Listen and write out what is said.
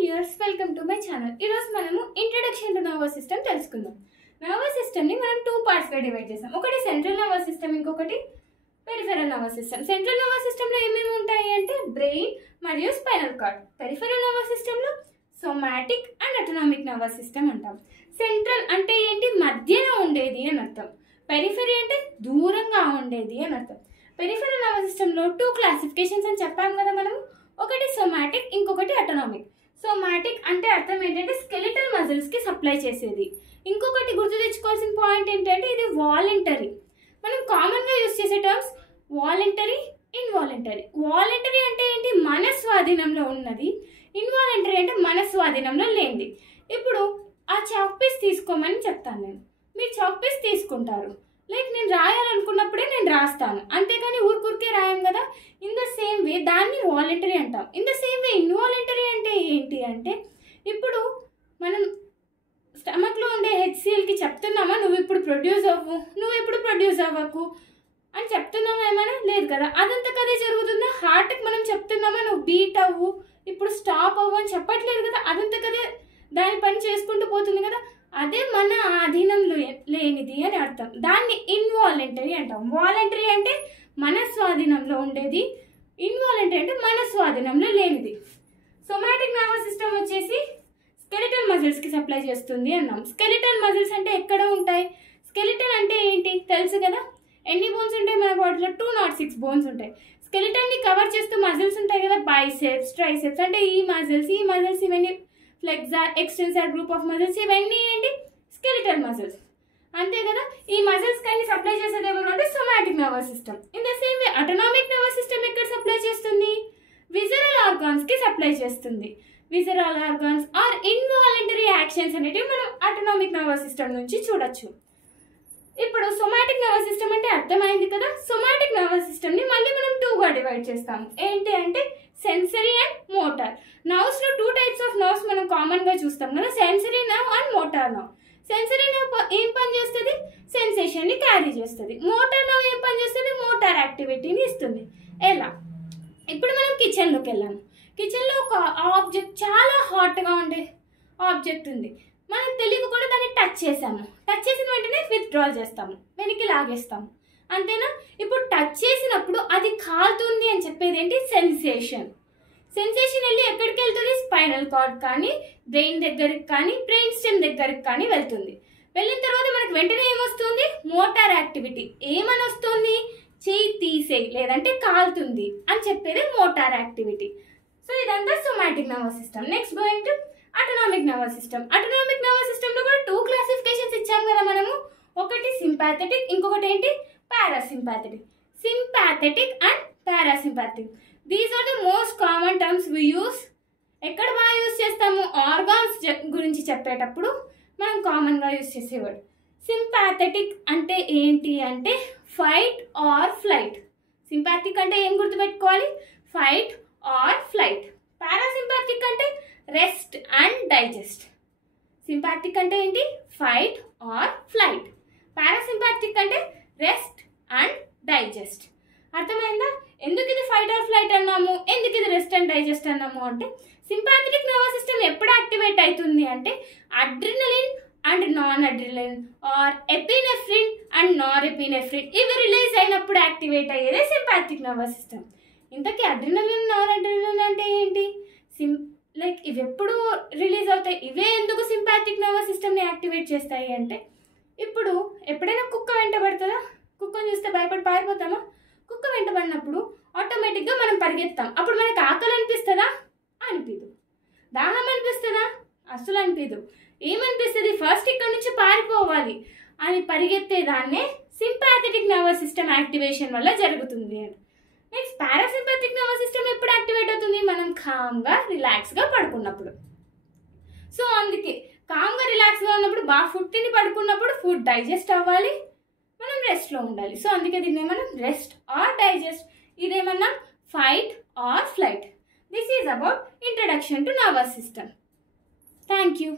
Viewers, welcome to my channel. ఈరోజు మనము introduction to nervous system తెలుసుకుందాం. నర్వస్ సిస్టమ్ని మనం 2 పార్ట్స్గా డివైడ్ చేస్తాం. ఒకటి సెంట్రల్ నర్వస్ సిస్టమ్, ఇంకొకటి peripheral nervous system. Central nervous సిస్టంలో ఏమేమి ఉంటాయి అంటే బ్రెయిన్ మరియు స్పైనల్ కార్డ్. పెరిఫెరల్ నర్వస్ సిస్టంలో somatic and autonomic nervous system అంటాం. సెంట్రల్ అంటే ఏంటి? మధ్యలో ఉండేది అని అర్థం. పెరిఫెరీ అంటే దూరంగా ఉండేది అని అర్థం. పెరిఫెరల్ నర్వస్ సిస్టంలో 2 క్లాసిఫికేషన్స్ అని చెప్పాం కదా మనం. ఒకటి సోమాటిక్, ఇంకొకటి అటోనామిక్. సోమాటిక్ అంటే అర్థం ఏంటంటే స్కెలిటల్ మజిల్స్కి సప్లై చేసేది. ఇంకొకటి గుర్తు తెచ్చుకోవాల్సిన పాయింట్ ఏంటంటే ఇది వాలంటరీ. మనం కామన్గా యూజ్ చేసే టర్మ్స్ వాలంటరీ, ఇన్వాలంటరీ. వాలంటరీ అంటే ఏంటి? మన స్వాధీనంలో ఉన్నది. ఇన్వాలంటరీ అంటే మన స్వాధీనంలో లేనిది. ఇప్పుడు ఆ చాక్ పీస్ తీసుకోమని చెప్తాను నేను. మీరు చాక్ పీస్ తీసుకుంటారు. లైక్ నేను రాయాలనుకున్నప్పుడే నేను రాస్తాను, అంతేగాని ఊరికే రాయం కదా. ఇన్ ద సేమ్ వే దాన్ని వాలంటరీ అంటాం. In the same way involuntary అంటే ఏంటి అంటే ఇప్పుడు మనం స్టమక్లో ఉండే హెచ్సిఎల్కి చెప్తున్నామా నువ్వు ఇప్పుడు ప్రొడ్యూస్ అవ్వు, నువ్వు ఎప్పుడు ప్రొడ్యూస్ అవ్వకు అని చెప్తున్నామా? ఏమైనా లేదు కదా. అదంతకదే జరుగుతుందా? హార్ట్కి మనం చెప్తున్నామా నువ్వు బీట్ అవ్వు, ఇప్పుడు స్టాప్ అవ్వు అని చెప్పట్లేదు కదా. అదంతకదే దాని పని చేసుకుంటూ పోతుంది కదా. అదే మన ఆధీనంలో లేనిది అని అర్థం. దాన్ని ఇన్వాలంటరీ అంటాం. వాలంటరీ అంటే మన స్వాధీనంలో ఉండేది, ఇన్వాలంటరీ అంటే మన స్వాధీనంలో లేనిది. సోమాటిక్ నర్వస్ సిస్టమ్ వచ్చేసి స్కెలిటల్ మజిల్స్కి సప్లై చేస్తుంది అన్నాం. స్కెలిటల్ మజిల్స్ అంటే ఎక్కడ ఉంటాయి? స్కెలిటల్ అంటే ఏంటి తెలుసు కదా. ఎన్ని బోన్స్ ఉంటాయి మన బాడీలో? 206 బోన్స్ ఉంటాయి. స్కెలిటన్ని కవర్ చేస్తూ మజిల్స్ ఉంటాయి కదా, బైసెప్స్, ట్రైసెప్స్. అంటే ఈ మజిల్స్ ఇవన్నీ flexor, extensor group of muscles, ఇవన్నీ ఏంటి? Skeletal muscles. అంతే కదా. ఈ మజిల్స్ కానీ సప్లై చేసేది ఎవరు అంటే somatic nervous system. In the same way autonomic nervous system ఎక్కడ సప్లై చేస్తుంది? విజరల్ ఆర్గాన్స్కి సప్లై చేస్తుంది. Visceral organs are involuntary actions అనేటివి మనం అటోనామిక్ నర్వస్ సిస్టమ్ నుంచి చూడొచ్చు. ఇప్పుడు సోమాటిక్ నర్వస్ సిస్టమ్ అంటే అర్థమైంది కదా. సోమాటిక్ నర్వస్ సిస్టమ్ని మళ్ళీ మనం 2గా డివైడ్ చేస్తాము. ఏంటి అంటే సెన్సరీ అండ్ మోటార్. నర్వ్స్లో 2 టైప్స్ ఆఫ్ నర్వ్స్ మనం కామన్గా చూస్తాం కదా, sensory nerve and motor nerve. Sensory nerve ఏం పని చేస్తుంది? సెన్సేషన్ని క్యారీ చేస్తుంది. మోటార్ నర్వ్ ఏం పని చేస్తుంది? మోటార్ యాక్టివిటీని ఇస్తుంది. ఎలా? ఇప్పుడు మనం కిచెన్లోకి వెళ్ళాము. కిచెన్లో ఒక ఆబ్జెక్ట్, చాలా హాట్గా ఉండే ఆబ్జెక్ట్ ఉంది. మనకు తెలియకుండా దాన్ని టచ్ చేసాము. టచ్ చేసిన వెంటనే విత్డ్రాల్ చేస్తాము, వెనక్కి లాగేస్తాము. అంతేనా? ఇప్పుడు టచ్ చేసినప్పుడు అది కాలుతుంది అని చెప్పేది ఏంటి? సెన్సేషన్. సెన్సేషన్ వెళ్ళి ఎక్కడికి వెళ్తుంది? స్పైనల్ కార్డ్ కానీ, బ్రెయిన్ దగ్గరికి కానీ, బ్రెయిన్ స్టెమ్ దగ్గరికి కానీ వెళ్తుంది. వెళ్ళిన తర్వాత మనకు వెంటనే ఏమొస్తుంది? Motor activity. ఏమని వస్తుంది? చేయి తీసేయి, లేదంటే కాలుతుంది అని చెప్పేది మోటార్ యాక్టివిటీ. సో ఇదంతా somatic nervous system. Next going to autonomic nervous system. Autonomic nervous సిస్టంలో కూడా 2 క్లాసిఫికేషన్స్ ఇచ్చాం కదా మనము. ఒకటి సింపాథెటిక్, ఇంకొకటి ఏంటి? Parasympathetic. Sympathetic and parasympathetic, these are the most common terms we use. ఎక్కడ బాగా యూస్ చేస్తాము? ఆర్గాన్స్ గురించి చెప్పేటప్పుడు మనం కామన్గా యూస్ చేసేవాడు. సింపాథెటిక్ అంటే ఏంటి అంటే ఫైట్ ఆర్ ఫ్లైట్. సింపాథిక్ అంటే ఏం గుర్తుపెట్టుకోవాలి? Fight or flight. పారాసింపాథిక్ అంటే రెస్ట్ అండ్ డైజెస్ట్. సింపాథిక్ అంటే ఏంటి? Fight or flight. పారాసింపాథిక్ అంటే రెస్ట్ అండ్ డైజెస్ట్. అర్థమైందా? ఎందుకు ఇది ఫైట్ ఆర్ ఫ్లైట్ అన్నాము, ఎందుకు ఇది రెస్ట్ అండ్ డైజెస్ట్ అన్నాము అంటే సింపాథెటిక్ నర్వస్ సిస్టమ్ ఎప్పుడు యాక్టివేట్ అవుతుంది అంటే adrenaline and non adrenaline or epinephrine and norepinephrine ఇవి రిలీజ్ అయినప్పుడు యాక్టివేట్ అయ్యేదే సింపాథెటిక్ నర్వస్ సిస్టమ్. ఇంతకీ అడ్రినలిన్, నాన్ అడ్రినలిన్ అంటే ఏంటి? లైక్ ఇవి ఎప్పుడు రిలీజ్ అవుతాయి? ఇవే ఎందుకు సింపాథెటిక్ నర్వస్ సిస్టమ్ని యాక్టివేట్ చేస్తాయి అంటే ఇప్పుడు ఎప్పుడైనా కుక్క వెంటబడుతుందా? కుక్కను చూస్తే భయపడి పారిపోతామా? కుక్క వెంటబడినప్పుడు ఆటోమేటిక్గా మనం పరిగెత్తాం. అప్పుడు మనకు ఆకలి అనిపిస్తుందా? అనిపించదు. దాహం అనిపిస్తుందా? అసలు అనిపించదు. ఏమనిపిస్తుంది? ఫస్ట్ ఇక్కడ నుంచి పారిపోవాలి అని పరిగెత్తేదాన్నే సింపాథెటిక్ నర్వస్ సిస్టమ్ యాక్టివేషన్ వల్ల జరుగుతుంది అని. నెక్స్ట్ పారాసింపాథిక్ నర్వస్ సిస్టమ్ ఎప్పుడు యాక్టివేట్ అవుతుంది? మనం కామ్గా రిలాక్స్గా పడుకున్నప్పుడు. సో అందుకే కామ్గా రిలాక్స్గా ఉన్నప్పుడు బాగా ఫుడ్ తిని పడుకున్నప్పుడు ఫుడ్ డైజెస్ట్ అవ్వాలి, మనం రెస్ట్లో ఉండాలి. సో అందుకే దీన్ని మనం రెస్ట్ ఆర్ డైజెస్ట్, ఇదేమన్నా fight or flight. This is about introduction to nervous system. Thank you.